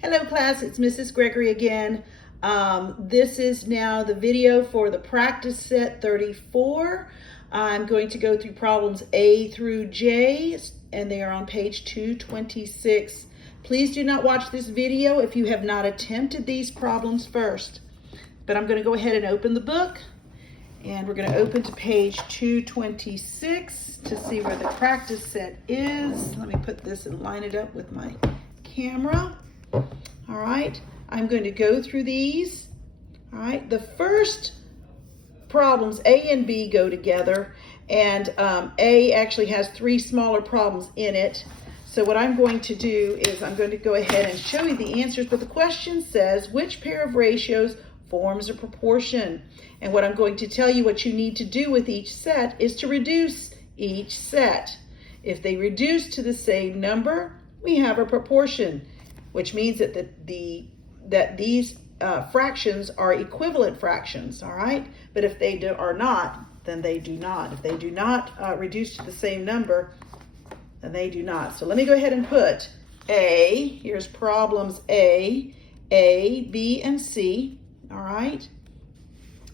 Hello class, it's Mrs. Gregory again. This is now the video for the practice set 34. I'm going to go through problems A through J, and they are on page 226. Please do not watch this video if you have not attempted these problems first. But I'm going to go ahead and open the book, and we're going to open to page 226 to see where the practice set is. Let me put this and line it up with my camera. All right, I'm going to go through these. All right, the first problems, A and B, go together, and A actually has three smaller problems in it. So what I'm going to do is I'm going to go ahead and show you the answers, but the question says, which pair of ratios forms a proportion? And what I'm going to tell you what you need to do with each set is to reduce each set. If they reduce to the same number, we have a proportion, which means that these fractions are equivalent fractions, all right? But if they are not, then they do not. If they do not reduce to the same number, then they do not. So let me go ahead and put A. Here's problems A, B, and C, all right?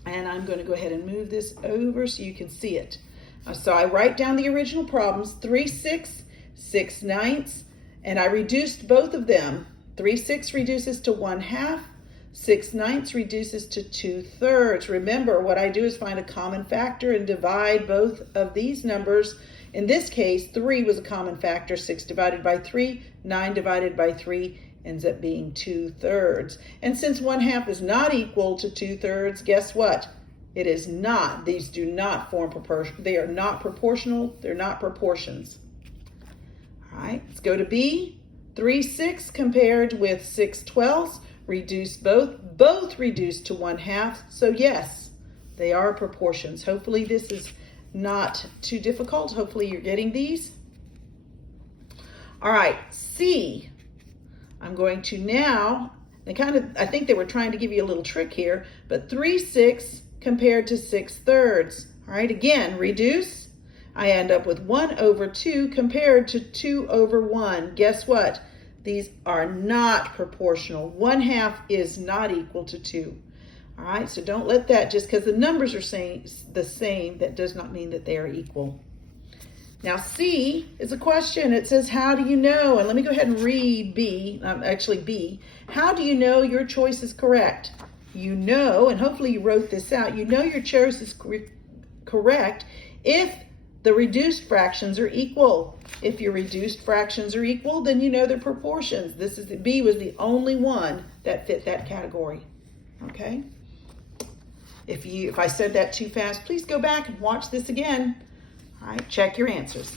And I'm going to go ahead and move this over so you can see it. So I write down the original problems, 3/6, 6/9, and I reduced both of them. 3/6 reduces to 1/2, 6/9 reduces to 2/3. Remember, what I do is find a common factor and divide both of these numbers. In this case, 3 was a common factor. 6 divided by 3, 9 divided by 3 ends up being 2/3. And since 1/2 is not equal to 2/3, guess what? It is not. These do not form proportion. They are not proportional. They're not proportions. All right, let's go to B. 3/6 compared with 6/12, reduce both reduce to 1/2. So yes, they are proportions. Hopefully this is not too difficult. Hopefully you're getting these. All right, C. I'm going to now, I think they were trying to give you a little trick here, but 3/6 compared to 6/3. All right, again, reduce. I end up with 1/2 compared to 2/1. Guess what? These are not proportional. 1/2 is not equal to 2. All right, so don't let that, just because the numbers are saying the same, that does not mean that they are equal. Now C is a question. It says, how do you know? And let me go ahead and read B. How do you know your choice is correct? You know, and hopefully you wrote this out, you know your choice is correct if the reduced fractions are equal. If your reduced fractions are equal, then you know they're proportions. B was the only one that fit that category. Okay? If I said that too fast, please go back and watch this again. All right, check your answers.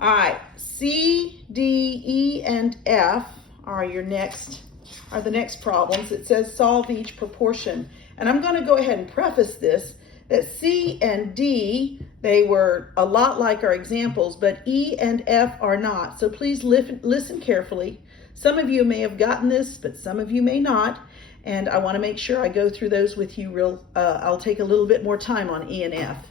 All right, C, D, E, and F are the next problems. It says solve each proportion. And I'm going to go ahead and preface this that C and D, they were a lot like our examples, but E and F are not. So please listen carefully. Some of you may have gotten this, but some of you may not. And I want to make sure I go through those with you I'll take a little bit more time on E and F.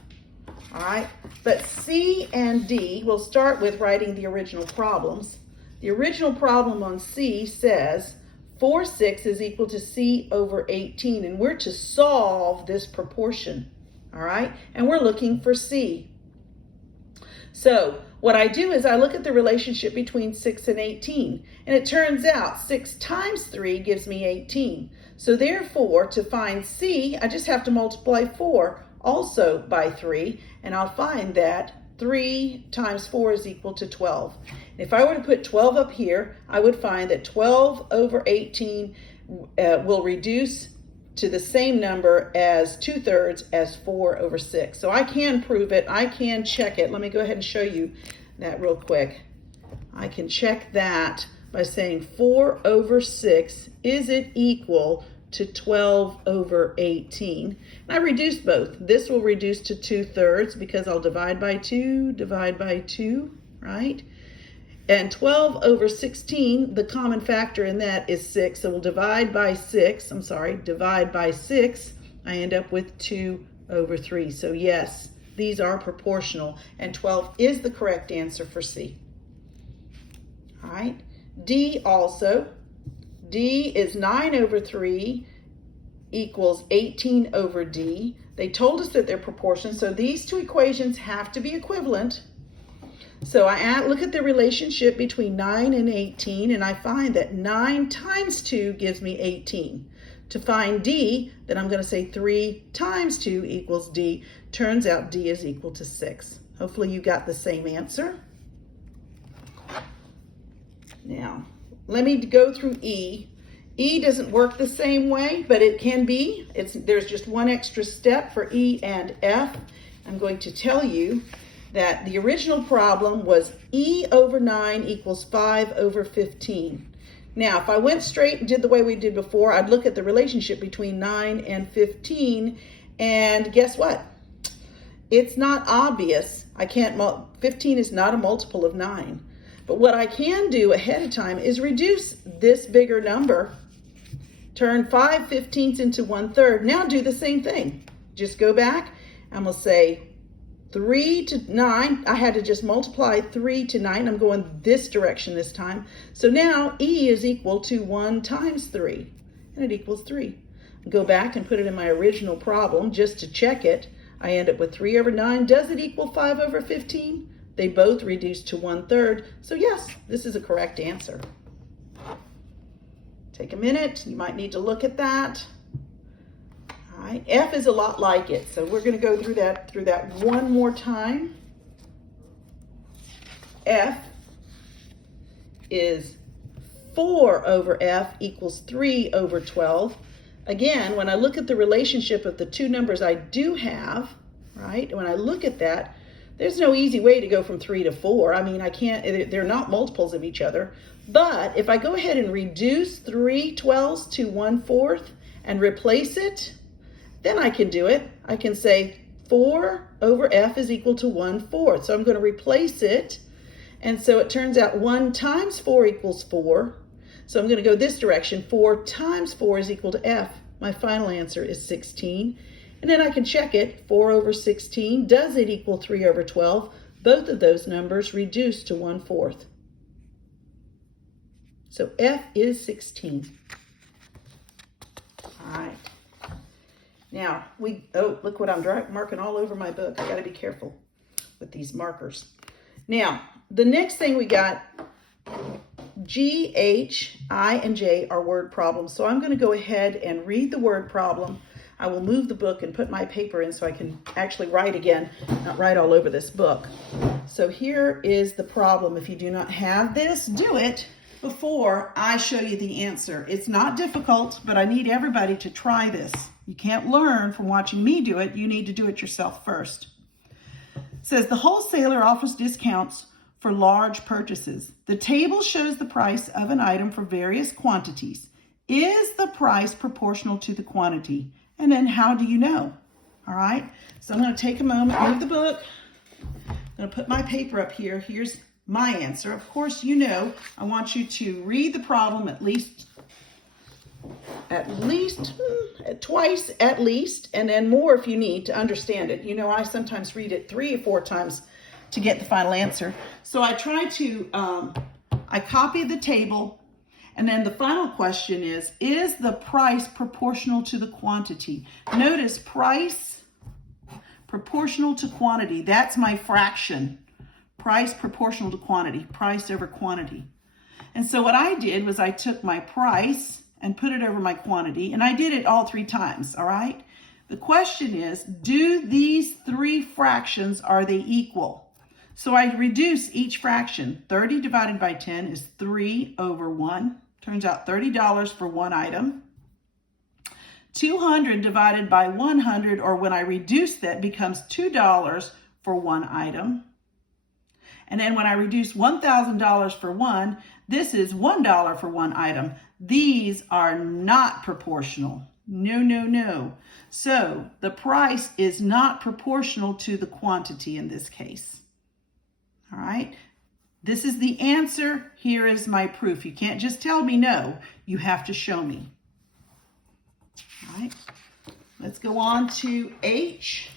All right, but C and D, we'll start with writing the original problems. The original problem on C says 4/6 is equal to C over 18, and we're to solve this proportion. All right, and we're looking for C. So what I do is I look at the relationship between 6 and 18, and it turns out 6 times 3 gives me 18. So therefore, to find C, I just have to multiply 4 also by 3, and I'll find that 3 times 4 is equal to 12. If I were to put 12 up here, I would find that 12 over 18 will reduce to the same number as 2/3 as 4 over 6. So I can prove it. I can check it. Let me go ahead and show you that real quick. I can check that by saying 4 over 6, is it equal to 12 over 18? And I reduce both. This will reduce to 2/3 because I'll divide by 2, right? And 12 over 16, the common factor in that is 6. So we'll divide by 6. I end up with 2 over 3. So yes, these are proportional, and 12 is the correct answer for C. All right. D also. D is 9 over 3 equals 18 over D. They told us that they're proportions, so these two equations have to be equivalent. So I look at the relationship between 9 and 18, and I find that 9 times 2 gives me 18. To find D, then I'm going to say 3 times 2 equals D. Turns out D is equal to 6. Hopefully you got the same answer. Now, let me go through E. E doesn't work the same way, but it can be. There's just one extra step for E and F. I'm going to tell you that the original problem was E over 9 equals 5 over 15. Now, if I went straight and did the way we did before, I'd look at the relationship between 9 and 15, and guess what? It's not obvious. 15 is not a multiple of 9. But what I can do ahead of time is reduce this bigger number, turn 5/15 into 1/3. Now do the same thing. Just go back, and we'll say 3 to 9. I had to just multiply 3 to 9. I'm going this direction this time. So now E is equal to 1 times 3, and it equals 3. Go back and put it in my original problem just to check it. I end up with 3 over 9. Does it equal 5 over 15? They both reduce to 1/3. So yes, this is a correct answer. Take a minute. You might need to look at that. All right. F is a lot like it. So we're going to go through that one more time. F is 4 over F equals 3 over 12. Again, when I look at the relationship of the two numbers I do have, right? When I look at that, there's no easy way to go from 3 to 4. I mean, they're not multiples of each other. But if I go ahead and reduce 3 12s to 1/4 and replace it, then I can do it. I can say 4 over F is equal to 1/4. So I'm going to replace it. And so it turns out 1 times 4 equals 4. So I'm going to go this direction. 4 times 4 is equal to F. My final answer is 16. And then I can check it. 4 over 16, does it equal 3 over 12? Both of those numbers reduce to 1/4. So F is 16. All right. Now, look what I'm marking all over my book. I got to be careful with these markers. Now, the next thing we got, G, H, I, and J are word problems. So I'm going to go ahead and read the word problem. I will move the book and put my paper in so I can actually write again, not write all over this book. So here is the problem. If you do not have this, do it before I show you the answer. It's not difficult, but I need everybody to try this. You can't learn from watching me do it. You need to do it yourself first. It says the wholesaler offers discounts for large purchases. The table shows the price of an item for various quantities. Is the price proportional to the quantity? And then how do you know? All right, so I'm going to take a moment, move the book. I'm going to put my paper up here. Here's my answer. Of course, you know, I want you to read the problem at least twice at least, and then more if you need to understand it. You know, I sometimes read it 3 or 4 times to get the final answer. So I try to, I copy the table. And then the final question is the price proportional to the quantity? Notice price proportional to quantity. That's my fraction. Price proportional to quantity. Price over quantity. And so what I did was I took my price and put it over my quantity. And I did it all 3 times, all right? The question is, do these 3 fractions, are they equal? So I reduce each fraction. 30 divided by 10 is 3 over 1. Turns out $30 for one item. 200 divided by 100, or when I reduce that, becomes $2 for one item. And then when I reduce $1,000 for one, this is $1 for one item. These are not proportional. No, no, no. So the price is not proportional to the quantity in this case. All right. This is the answer. Here is my proof. You can't just tell me no. You have to show me. All right. Let's go on to H.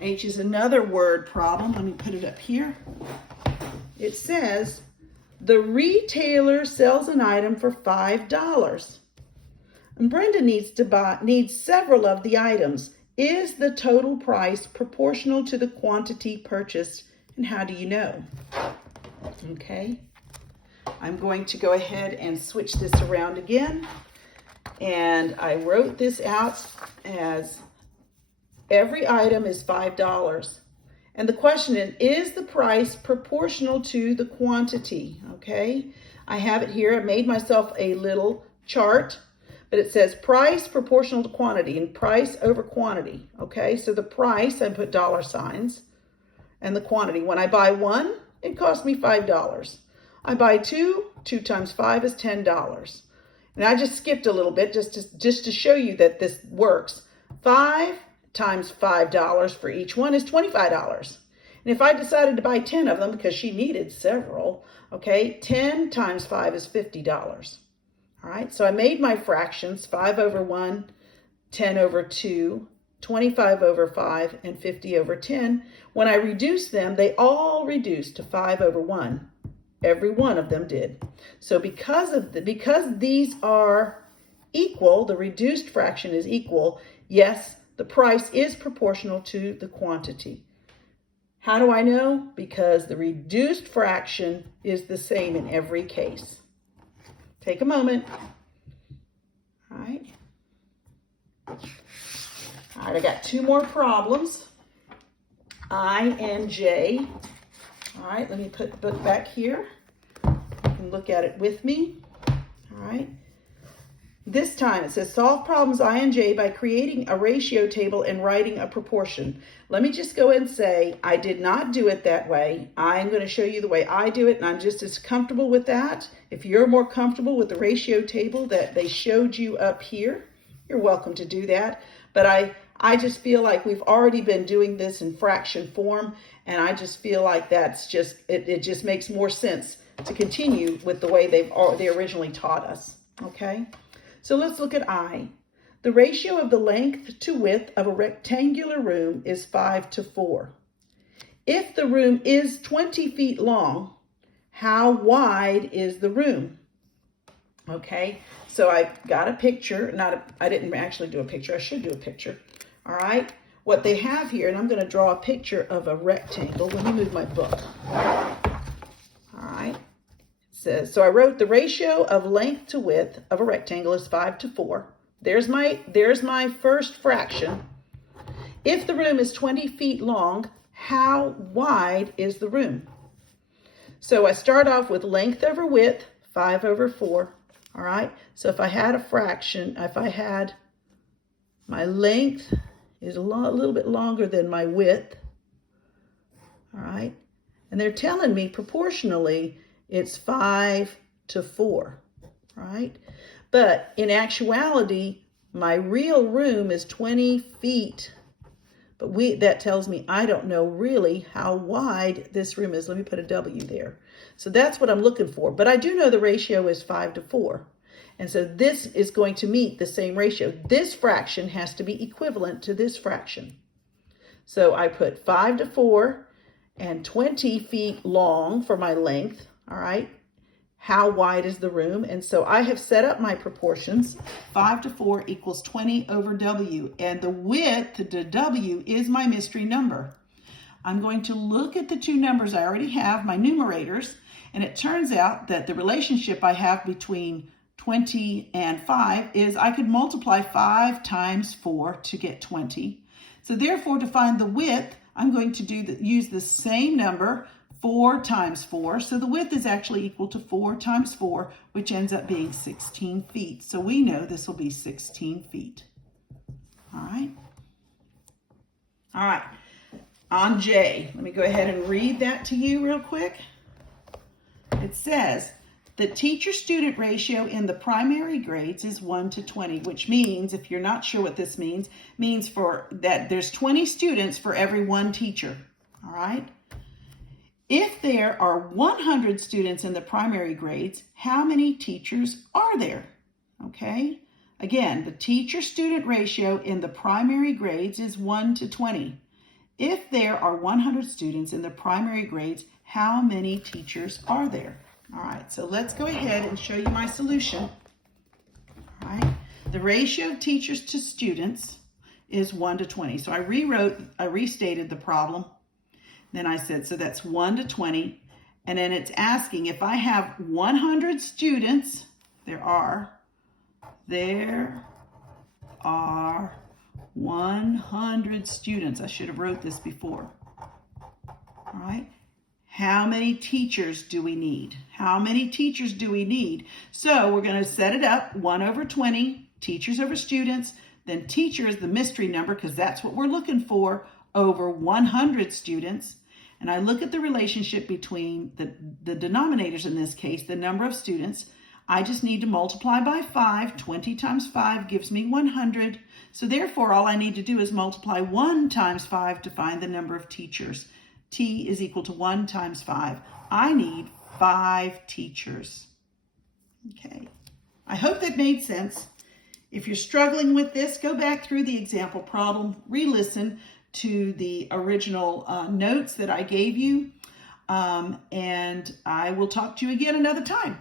H is another word problem. Let me put it up here. It says The retailer sells an item for $5. And Brenda needs several of the items. Is the total price proportional to the quantity purchased? And how do you know? Okay. I'm going to go ahead and switch this around again. And I wrote this out as every item is $5. And the question is the price proportional to the quantity? Okay. I have it here. I made myself a little chart, but it says price proportional to quantity and price over quantity. Okay. So the price, I put dollar signs, and the quantity. When I buy one, it costs me $5. I buy two, 2 times 5 is $10. And I just skipped a little bit just to show you that this works. 5 times $5 for each one is $25. And if I decided to buy 10 of them because she needed several, okay, 10 times 5 is $50. All right, so I made my fractions, 5 over 1, 10 over 2, 25 over 5, and 50 over 10. When I reduced them, they all reduced to 5 over 1. Every one of them did. So because these are equal, the reduced fraction is equal, yes, the price is proportional to the quantity. How do I know? Because the reduced fraction is the same in every case. Take a moment. All right. All right, I got 2 more problems. I and J. All right, let me put the book back here. You can look at it with me. All right. This time it says solve problems I and J by creating a ratio table and writing a proportion. Let me just go and say I did not do it that way. I'm going to show you the way I do it, and I'm just as comfortable with that. If you're more comfortable with the ratio table that they showed you up here, you're welcome to do that. But I just feel like we've already been doing this in fraction form, and I just feel like that's just, it just makes more sense to continue with the way they originally taught us, okay? So let's look at I. The ratio of the length to width of a rectangular room is 5 to 4. If the room is 20 feet long, how wide is the room? Okay, so I got a picture, I didn't actually do a picture, I should do a picture. All right, what they have here, and I'm going to draw a picture of a rectangle. Let me move my book. All right, it says, so I wrote the ratio of length to width of a rectangle is 5 to 4. There's my first fraction. If the room is 20 feet long, how wide is the room? So I start off with length over width, 5 over 4. All right, so if I had a fraction, if I had my length is a little bit longer than my width, all right, and they're telling me proportionally it's 5 to 4, right? But in actuality, my real room is 20 feet, but that tells me I don't know really how wide this room is. Let me put a W there. So that's what I'm looking for, but I do know the ratio is 5 to 4. And so this is going to meet the same ratio. This fraction has to be equivalent to this fraction. So I put 5 to 4 and 20 feet long for my length, all right? How wide is the room? And so I have set up my proportions. 5 to 4 equals 20 over W. And the width, the W, is my mystery number. I'm going to look at the 2 numbers I already have, my numerators, and it turns out that the relationship I have between 20 and 5 is I could multiply 5 times 4 to get 20. So therefore, to find the width, I'm going to use the same number, 4 times 4. So the width is actually equal to 4 times 4, which ends up being 16 feet. So we know this will be 16 feet. All right. All right. On J, let me go ahead and read that to you real quick. It says, the teacher-student ratio in the primary grades is 1 to 20, which means, if you're not sure what this means for that there's 20 students for every 1 teacher, all right? If there are 100 students in the primary grades, how many teachers are there? Okay, again, the teacher-student ratio in the primary grades is 1 to 20. If there are 100 students in the primary grades, how many teachers are there? All right, so let's go ahead and show you my solution. All right, the ratio of teachers to students is 1 to 20. So I restated the problem. Then I said, so that's 1 to 20. And then it's asking if I have 100 students, there are 100 students. I should have wrote this before. All right. How many teachers do we need? How many teachers do we need? So we're going to set it up 1 over 20, teachers over students. Then teacher is the mystery number because that's what we're looking for, over 100 students. And I look at the relationship between the denominators in this case, the number of students. I just need to multiply by 5. 20 times 5 gives me 100. So therefore, all I need to do is multiply 1 times 5 to find the number of teachers. T is equal to 1 times 5. I need 5 teachers. Okay. I hope that made sense. If you're struggling with this, go back through the example problem, re-listen to the original notes that I gave you, and I will talk to you again another time.